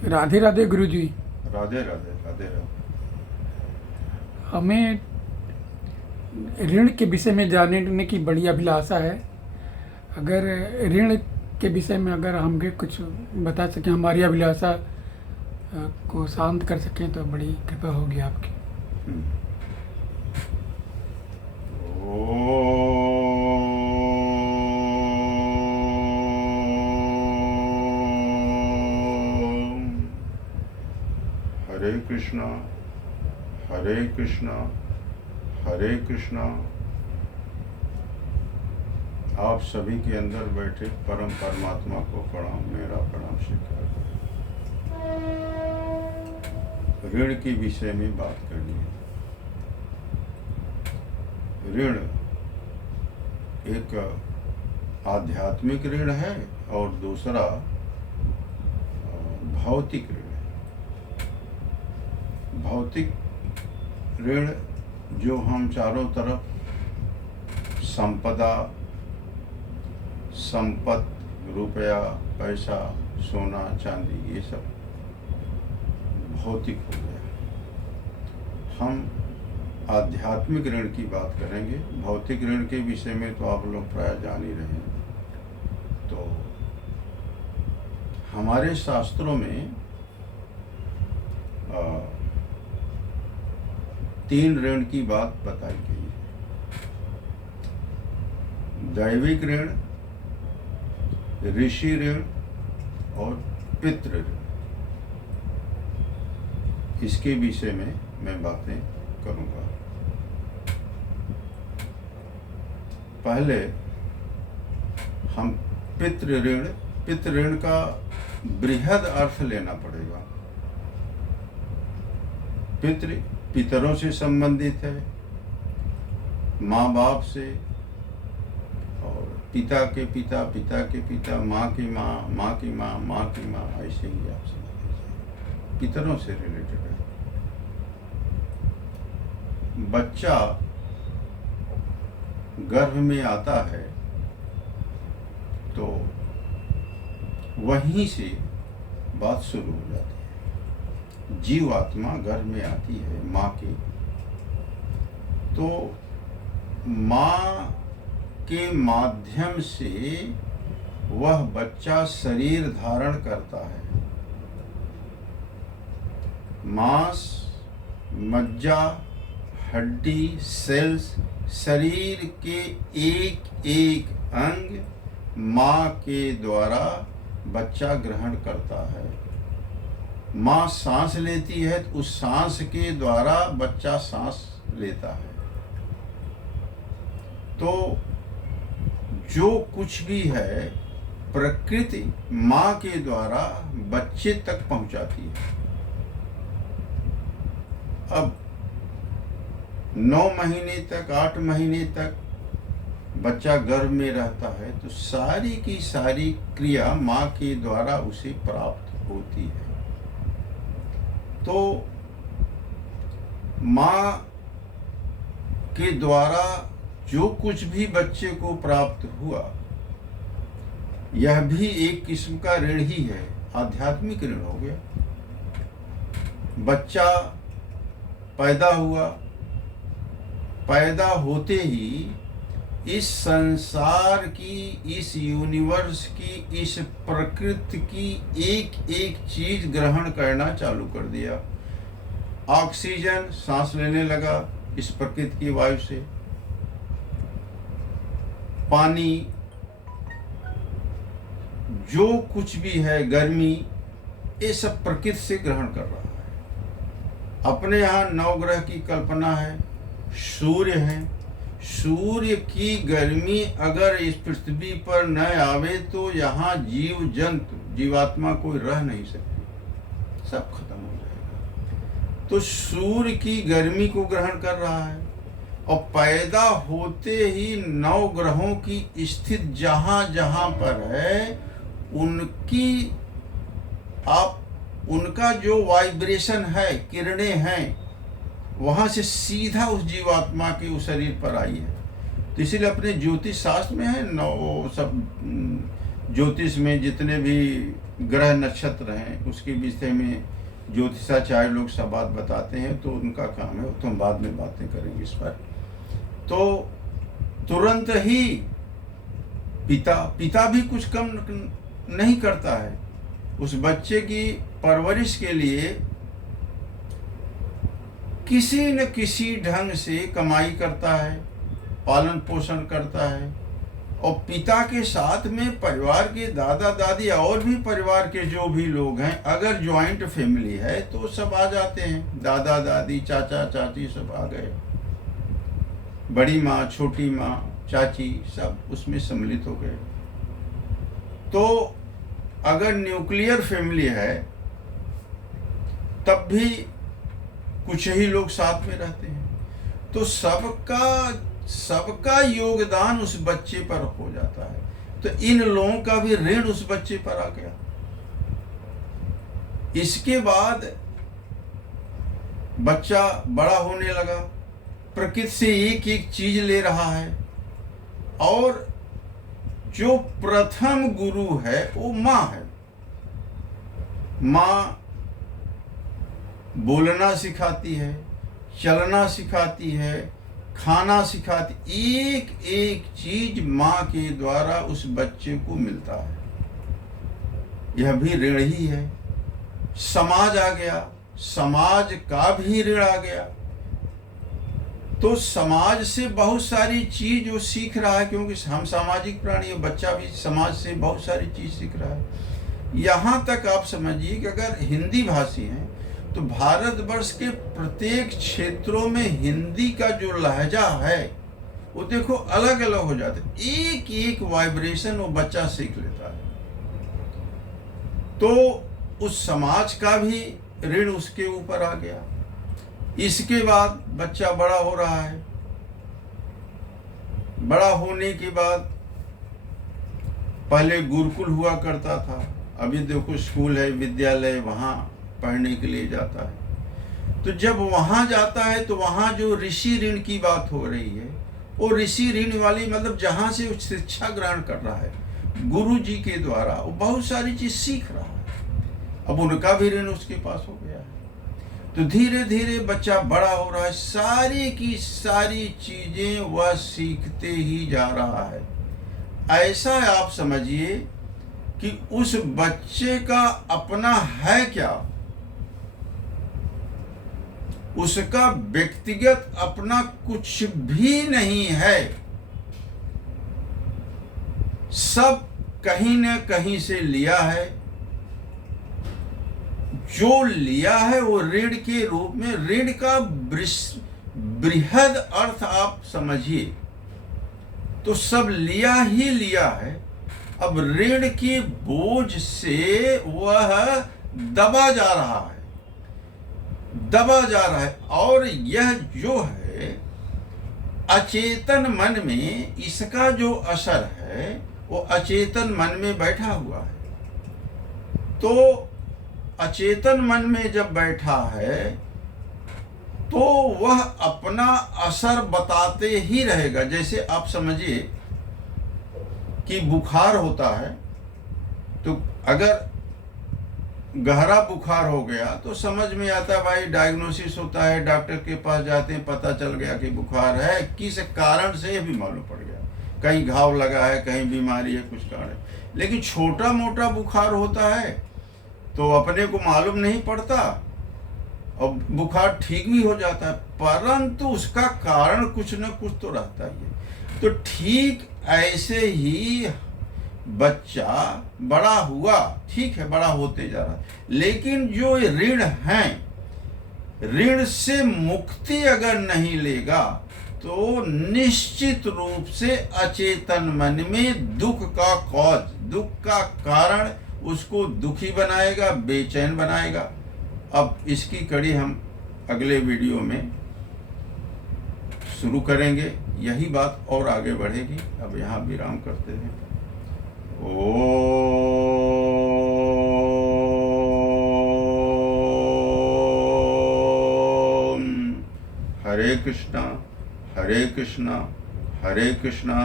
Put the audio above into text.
राधे राधे गुरुजी। राधे राधे राधे राधे। हमें ऋण के विषय में जानने की बड़ी अभिलाषा है। अगर ऋण के विषय में अगर हमके कुछ बता सकें, हमारी अभिलाषा को शांत कर सकें तो बड़ी कृपा होगी आपकी। हरे कृष्णा हरे कृष्णा हरे कृष्णा। आप सभी के अंदर बैठे परम परमात्मा को प्रणाम, मेरा प्रणाम स्वीकार करें। ऋण के विषय में बात करनी है। ऋण एक आध्यात्मिक ऋण है और दूसरा भौतिक ऋण है। भौतिक ऋण जो हम चारों तरफ संपदा, संपत्ति, रुपया, पैसा, सोना, चांदी, ये सब भौतिक हो गया। हम आध्यात्मिक ऋण की बात करेंगे। भौतिक ऋण के विषय में तो आप लोग प्राय जान ही रहे हैं। तो हमारे शास्त्रों में 3 ऋण की बात बताई गई है। दैविक ऋण, ऋषि ऋण और पितृ ऋण। इसके विषय में मैं बातें करूंगा। पहले हम पितृ ऋण का बृहद अर्थ लेना पड़ेगा। पितरों से संबंधित है, माँ बाप से, और पिता के पिता, पिता के पिता, माँ की माँ, माँ की माँ, माँ की माँ, ऐसे ही आप समझ पितरों से रिलेटेड है। बच्चा गर्भ में आता है तो वहीं से बात शुरू हो जाती है। जीवात्मा गर्भ में आती है माँ की, तो माँ के माध्यम से वह बच्चा शरीर धारण करता है। मांस, मज्जा, हड्डी, सेल्स, शरीर के एक एक अंग माँ के द्वारा बच्चा ग्रहण करता है। माँ सांस लेती है तो उस सांस के द्वारा बच्चा सांस लेता है। तो जो कुछ भी है प्रकृति माँ के द्वारा बच्चे तक पहुंचाती है। अब 9 महीने तक, 8 महीने तक बच्चा गर्भ में रहता है तो सारी की सारी क्रिया माँ के द्वारा उसे प्राप्त होती है। तो माँ के द्वारा जो कुछ भी बच्चे को प्राप्त हुआ, यह भी एक किस्म का ऋण ही है, आध्यात्मिक ऋण हो गया। बच्चा पैदा हुआ, पैदा होते ही इस संसार की, इस यूनिवर्स की, इस प्रकृति की एक एक चीज ग्रहण करना चालू कर दिया। ऑक्सीजन सांस लेने लगा इस प्रकृति की वायु से, पानी, जो कुछ भी है, गर्मी, ये सब प्रकृति से ग्रहण कर रहा है। अपने यहाँ 9 ग्रह की कल्पना है। सूर्य है, सूर्य की गर्मी अगर इस पृथ्वी पर न आवे तो यहाँ जीव जंतु, जीवात्मा कोई रह नहीं सकती, सब खत्म हो जाएगा। तो सूर्य की गर्मी को ग्रहण कर रहा है और पैदा होते ही 9 ग्रहों की स्थिति जहाँ जहाँ पर है, उनकी उनका जो वाइब्रेशन है, किरणें हैं, वहाँ से सीधा उस जीवात्मा के उस शरीर पर आई है। तो इसीलिए अपने ज्योतिष शास्त्र में है, 9 सब ज्योतिष में जितने भी ग्रह नक्षत्र हैं उसके विषय में ज्योतिषाचार्य लोग सब बात बताते हैं, तो उनका काम है, तो हम बाद में बातें करेंगे इस पर। तो तुरंत ही पिता भी कुछ कम नहीं करता है, उस बच्चे की परवरिश के लिए किसी न किसी ढंग से कमाई करता है, पालन पोषण करता है, और पिता के साथ में परिवार के दादा दादी और भी परिवार के जो भी लोग हैं, अगर ज्वाइंट फैमिली है तो सब आ जाते हैं, दादा दादी चाचा चाची सब आ गए, बड़ी माँ छोटी माँ चाची सब उसमें सम्मिलित हो गए। तो अगर न्यूक्लियर फैमिली है तब भी कुछ ही लोग साथ में रहते हैं, तो सबका योगदान उस बच्चे पर हो जाता है। तो इन लोगों का भी ऋण उस बच्चे पर आ गया। इसके बाद बच्चा बड़ा होने लगा, प्रकृति से एक एक चीज ले रहा है, और जो प्रथम गुरु है वो माँ है। माँ बोलना सिखाती है, चलना सिखाती है, खाना सिखाती, एक एक चीज माँ के द्वारा उस बच्चे को मिलता है। यह भी ऋण ही है। समाज आ गया, समाज का भी ऋण आ गया, तो समाज से बहुत सारी चीज वो सीख रहा है, क्योंकि हम सामाजिक प्राणी, बच्चा भी समाज से बहुत सारी चीज सीख रहा है। यहाँ तक आप समझिए कि अगर हिंदी भाषी हैं तो भारतवर्ष के प्रत्येक क्षेत्रों में हिंदी का जो लहजा है वो देखो अलग अलग हो जाता है, एक एक वाइब्रेशन वो बच्चा सीख लेता है। तो उस समाज का भी ऋण उसके ऊपर आ गया। इसके बाद बच्चा बड़ा हो रहा है, बड़ा होने के बाद पहले गुरुकुल हुआ करता था, अभी देखो स्कूल है, विद्यालय, वहाँ पढ़ने के लिए जाता है। तो जब वहाँ जाता है तो वहाँ जो ऋषि ऋण की बात हो रही है, वो ऋषि ऋण वाली मतलब जहाँ से शिक्षा ग्रहण कर रहा है गुरु जी के द्वारा, वो बहुत सारी चीज सीख रहा है। अब उनका भी ऋण उसके पास हो गया है। तो धीरे धीरे बच्चा बड़ा हो रहा है, सारी की सारी चीजें वह सीखते ही जा रहा है। ऐसा आप समझिए कि उस बच्चे का अपना है क्या, उसका व्यक्तिगत अपना कुछ भी नहीं है, सब कहीं न कहीं से लिया है। जो लिया है वो ऋण के रूप में, ऋण का बृहद अर्थ आप समझिए, तो सब लिया ही लिया है। अब ऋण के बोझ से वह दबा जा रहा है, दबा जा रहा है, और यह जो है अचेतन मन में इसका जो असर है वो अचेतन मन में बैठा हुआ है। तो अचेतन मन में जब बैठा है तो वह अपना असर बताते ही रहेगा। जैसे आप समझिए कि बुखार होता है, तो अगर गहरा बुखार हो गया तो समझ में आता है, भाई डायग्नोसिस होता है, डॉक्टर के पास जाते हैं, पता चल गया कि बुखार है, किस कारण से भी मालूम पड़ गया, कहीं घाव लगा है, कहीं बीमारी है, कुछ कारण है। लेकिन छोटा मोटा बुखार होता है तो अपने को मालूम नहीं पड़ता और बुखार ठीक भी हो जाता है, परंतु उसका कारण कुछ न कुछ तो रहता ही है। तो ठीक ऐसे ही बच्चा बड़ा हुआ, ठीक है, बड़ा होते जा रहा है, लेकिन जो ऋण हैं, ऋण से मुक्ति अगर नहीं लेगा तो निश्चित रूप से अचेतन मन में दुख का कॉज, दुख का कारण उसको दुखी बनाएगा, बेचैन बनाएगा। अब इसकी कड़ी हम अगले वीडियो में शुरू करेंगे, यही बात और आगे बढ़ेगी। अब यहाँ विराम करते हैं। ओम हरे कृष्णा हरे कृष्णा हरे कृष्णा